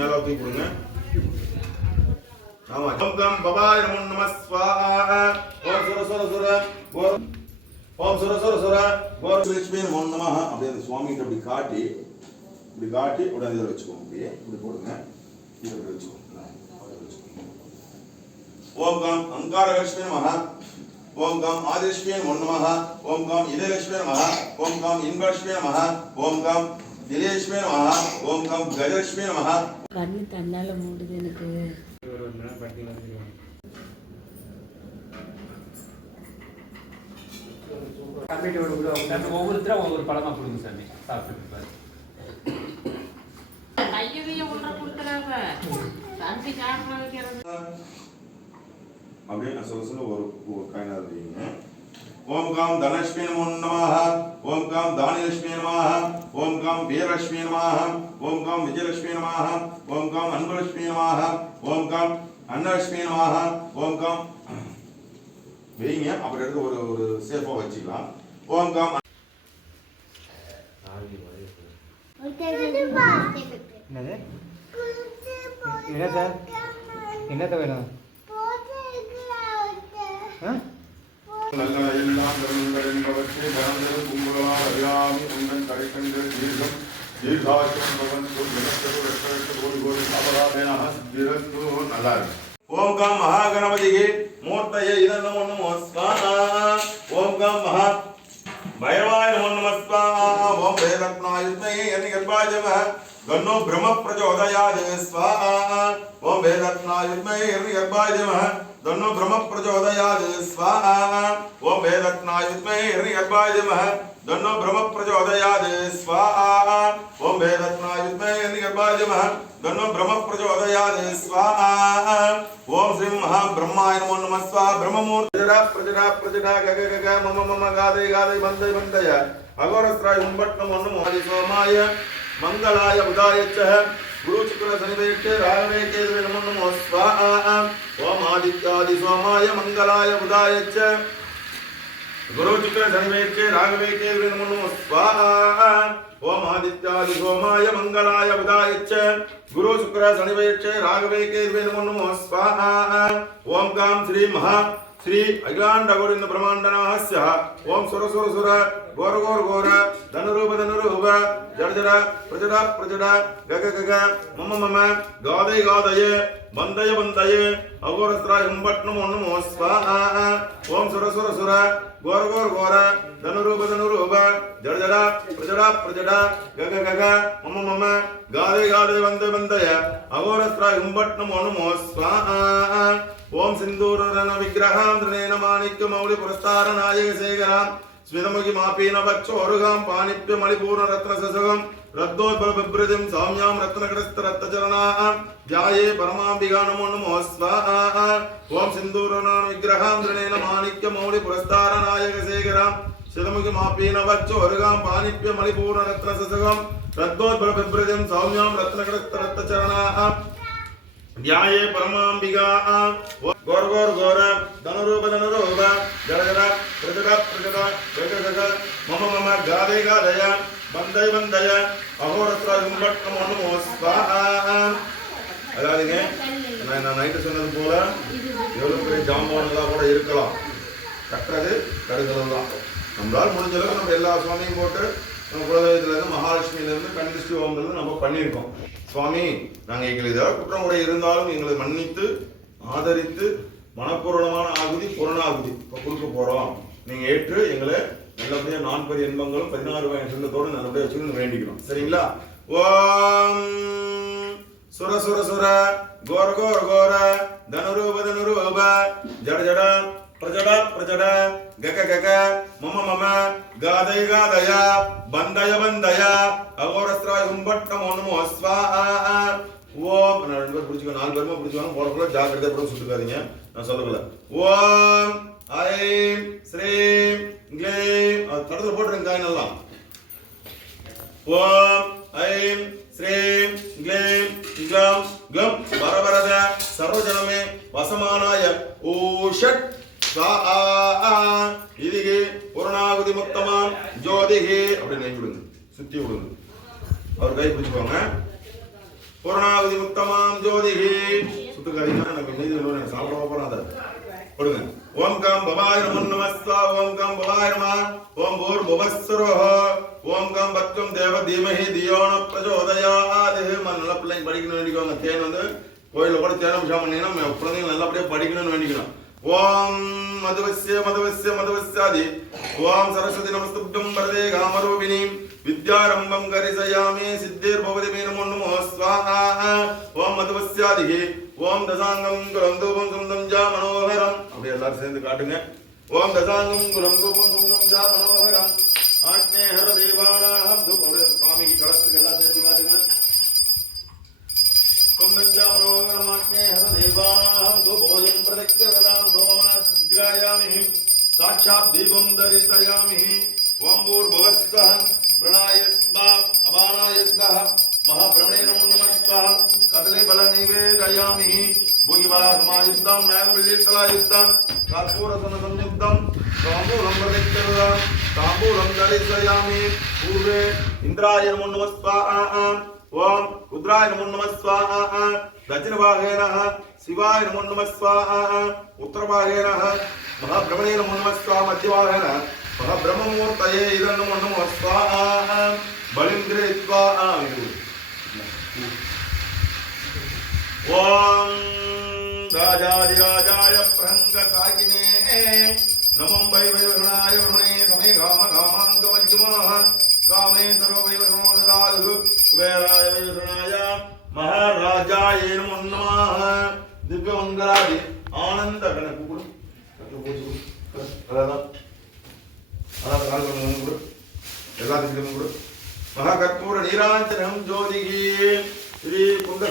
மேல தூக்கி கொடுங்க. ஆமா. ஓம் கம் பவாய நமோ நம ஸ்வாஹா. ஓம் சுர சுர சுர கோர். ஓம் சுர சுர சுர கோர் லட்சுமி நமோ நமஹ. அப்படியே அந்த சுவாமி கிட்ட இப்படி காட்டி உடனே இதில் வச்சுக்கோங்க. அப்படியே இப்படி போடுங்க. இதில் வச்சுக்கோங்க. ஓம் கம் அங்கார லட்சுமி நமஹ. ஓம் கம் ஆதிலட்சுமி நமோ நமஹ. ஓம் கம் இதயலட்சுமி நமஹ. ஓம் கம் இன்பலட்சுமி நமஹ. ஓம் கம் திலயலட்சுமி நமஹ. ஓம் கம் கஜலட்சுமி நமஹ. கண்ணு தன்னால மூடுது எனக்கு. ஒவ்வொருத்தரும் ஒவ்வொரு பழமா கொடுங்க சாமி. சாப்பிட்டு அப்படியே நான் சொல்ல ஒரு காயினாக இருக்கீங்க. ஓம் கம் தனலட்சுமி நமோ நமஹ. ஓம் கம் தானியலட்சுமி நமஹ. ஓம் கம் வீரலட்சுமி நமஹ. ஓம் கம் விஜயலட்சுமி நமஹ. ஓம் கம் அன்பலட்சுமி நமஹ. ஓம் கம் அன்னலட்சுமி நமஹ. ஓம் கம் வைங்க. அப்படி எடுத்து ஒரு சேஃபா வச்சுக்கலாம். ஓம் கம் என்னத்த வேணும்? நல்ல எல்லாம் பெருங்கள் என்பவற்றை மறந்தது கும்பலால் அறியாமி உங்கள் கடைக்கண்கள் தீர்க்கம் தீர்காட்சம் பவன் சொல் விளக்கது வெட்டெட்டு கோடி கோடி அபராதேனாக சித்திரத்து. நல்லா இருக்கு. ஓம் கம் மகாகணபதியே மூர்த்தயே இதெல்லாம் ஒன்று நமஸ்காரா. ஓம் கம் மகா பைரவாய நமோ நமஸ்காரா. ஓம் வேதத்னாயுத்மயே யர்பாஜம கண்ணோ பிரம்ம பிரச்சோதயாத் ஸ்வாஹா. ஓம் வேதத்னாயுத்மயே யர்பாஜம தன்னோ பிரம்ம பிரச்சோதயாத் ஸ்வாஹா. ஓம் வேதத்னாயுத்மயே யர்பாஜம தன்னோ பிரம்ம பிரச்சோதயாத் ஸ்வாஹா. ஓம் வேதத்னாயுத்மயே யர்பாஜம தன்னோ பிரம்ம பிரச்சோதயாத் ஸ்வாஹா. ஓம் ஸ்ரீ மகா பிரம்மாய நமோ நமः ஸ்வாஹா. பிரம்மமூர்த்தி பிரஜடா பிரஜடா கக கக மம மம காதை காதை வந்தை வந்தய அகோரஸ்ராய உம்பட்னம் ஒன்னும் ஆதி சோமாய மங்களாய உதாயச்ச குரு சுக்கிர சனிவேட்சே ராகவே கேதுவே நமோ நமோ ஸ்வாஹா. ஓம் ஆதித்யாதி சோமாய மங்களாய உதாயச்ச குரு சுக்கிர சனிவேட்சே ராகவே கேதுவே நமோ நமோ ஸ்வாஹா. ஓம் ஆதித்யாதி சோமாய மங்களாய உதாயச்ச குரு சுக்கிர சனிவேட்சே ராகவே கேதுவே நமோ நமோ ஸ்வாஹா. ஓம் காம் ஸ்ரீ மகா श्री अखिलांड गोविंद ब्रह्मांडनाहस्य ओम सुर सुर सुर गोर गोर गोर धनुरूप धनुरूप जड़ जड़ प्रजड़ा प्रजड़ा गग गग मम मम गादय गादय बंदय बंदय अघोरस्त्राय हुंबट्नमो नमो स्वाहा. ओम सुर सुर सुर गोर गोर गोर धनुरूप धनुरूप जड़ जड़ प्रजड़ा प्रजड़ा गग गग मम मम गादय गादय बंदय बंदय अघोरस्त्राय हुंबट्नमो नमो स्वाहा. ओम सिंदूररन विग्रहां त्रिनेन माणिक्य मौलि पुरस्तार नायक शेखरां स्मितमुखि मापीन वक्षोरुगां पाणिप्य मणिपूर्ण रत्न ससगं रत्नोद्भव बिभ्रतिं सौम्यां रत्नकटस्थ रत्नचरणां ध्याये परमाम्बिका नमो नमो स्वाहा. ओम सिंदूररन विग्रहां त्रिनेन माणिक्य मौलि पुरस्तार नायक शेखरां स्मितमुखि मापीन वक्षोरुगां पाणिप्य मणिपूर्ण रत्न ससगं रत्नोद्भव बिभ्रतिं सौम्यां रत्नकटस्थ रत्नचरणां ध्याये परमाम्बिका गोर गोर गोर धनुरूप धनुरूप जड़ जड़ प्रजड़ा प्रजड़ा गग गग मम मम गादे गादय बंदय बंदय अघोरस्त्राय हुंबट्नमो नमो स्वाहा. அதாவதுங்க நான் நைட்டு சொன்னது போல எவ்வளவு பெரிய ஜாம்பவான்லாம் கூட இருக்கலாம், கட்டுறது தடுக்கிறது தான். நம்மளால் முடிஞ்ச அளவுக்கு நம்ம எல்லா சுவாமியும் போட்டு நம்ம குலதெய்வத்திலேருந்து மகாலட்சுமியிலேருந்து கண்டிஸ்டி ஹோம்லேருந்து நம்ம பண்ணியிருக்கோம். சுவாமி நாங்கள் எங்களுக்கு ஏதாவது குற்றம் கூட இருந்தாலும் எங்களை மன்னித்து ஆதரித்து மனப்பூர்வமான ஆகுதி புறணாகுதி இப்போ கொடுக்க போகிறோம். நீங்கள் ஏற்று எங்களை நல்லபடியாக 4 இன்பங்களும் 16 வகை சொந்தத்தோடு நல்லபடியாக வச்சுக்கணும்னு வேண்டிக்கிறோம். சரிங்களா? ஓம் சுர சுர சுர கோர கோர கோர தனுரூப தனுரூப ஜட ஜட பிரஜட பிரஜட கக கக மம மம காதய காதய பந்தய பந்தய அகோரஸ்த்ராய ஹும்பட்னமோ நமோ ஸ்வாஹா. ஓம் 2 பேர் பிடிச்சிக்கோ, 4 பேருமா பிடிச்சிக்கோங்க. போறக்குள்ள ஜாக்கிரதையா போட சுட்டுக்காதீங்க, நான் சொல்லல. ஓம் ஐம் ஸ்ரீம் க்ளீம் தடத்துல போட்டுருங்க காயினெல்லாம். ஓம் ஐம் ஸ்ரீம் க்ளீம் க்ளம் க்ளம் வரவரத சர்வஜனமே வசமானாய ஓஷட் இதுக்கு புறநாகுதி முத்தமாம் ஜோதிகி அப்படி நெஞ்சு விடுங்க, சுத்தி விடுங்க. அவர் கை பிடிச்சுக்கோங்க. பூர்ணாவதி உத்தமாம் ஜோதிகி சுத்துக்காதீங்க எனக்கு மீதி எனக்கு சாப்பிட போறாத கொடுங்க ஓம் கம் பவாய நமோ நமஸ்தா ஓம் கம் பவாய நம ஓம் பூர் புவஸ்ஸரோஹ ஓம் கம் பத்கம் தேவ தீமஹி தியோன பிரச்சோதயாத் நல்ல பிள்ளைங்க படிக்கணும் வேண்டிக்கோங்க தேன் வந்து கோயில கூட தேனம்சம் பண்ணினா குழந்தைங்க நல்லபடியா படிக்கணும்னு வேண்டிக்கணும் ஓம் மதுவஸ்ய மதுவஸ்ய மதுவஸ்யாதி ஓம் சரஸ்வதி நமஸ்துப்தம் வரதே காமரூபிணி வித்யாரம்பம் கரிசயாமி சித்தேர் பவதி மே நமோ நமோ ஸ்வாஹா ஓம் மதுவஸ்யாதி ஓம் தசாங்கம் குலம் தூபம் சுந்தம் ஜா மனோகரம் அப்படியே எல்லாரும் சேர்ந்து காட்டுங்க ஓம் தசாங்கம் குலம் தூபம் சுந்தம் ஜா மனோகரம் ஆக்னேஹர தேவானாஹம் தூபம் சுவாமிக்கு கலத்துக்கு எல்லாம் சேர்த்து காட்டுங்க குந்தஞ்சா மனோகரம் ஆக்னேஹர தேவானாஹம் தூபோயம் பிரதக்யரதாம் தோமமனக்ராயாமி சாட்சாத் தீபம் தரிசயாமி ஓம் பூர்புவஸ்ஸஹ பிரணாயஸ்மா அபானாயஸ்தஹ महाप्रमणे नमो नमस्कार कदले बल नैवेदयामि भूगिबलासमायुक्तं नागबलितलायुक्तं कर्पूरसन संयुक्तं ताम्बूलं प्रदक्षिणं ताम्बूलं दर्शयामि पूर्वे इंद्राय नमो नमस्कार ओम रुद्राय नमो नमस्कार दक्षिणभागेन शिवाय नमो नमस्कार उत्तरभागेन महाप्रमणे नमो नमस्कार मध्यभागेन महाब्रह्ममूर्तये इदं नमो नमस्कार बलिन्द्रयित्वा ओम राजाधिराजाय प्रहंगसाकिने नमो वैवैवरुणाय वरुणे समे गाम गामाङ्गमज्जमः कामे सर्व वैवरुणो ददातु कुबेराय वैवरुणाय महाराजाय नमो नमः दिव्यमङ्गलादि आनंद गणकुकुरु எல்லாத்துக்கும் महाकर्पूर नीरांजनम ज्योतिः श्री कुंद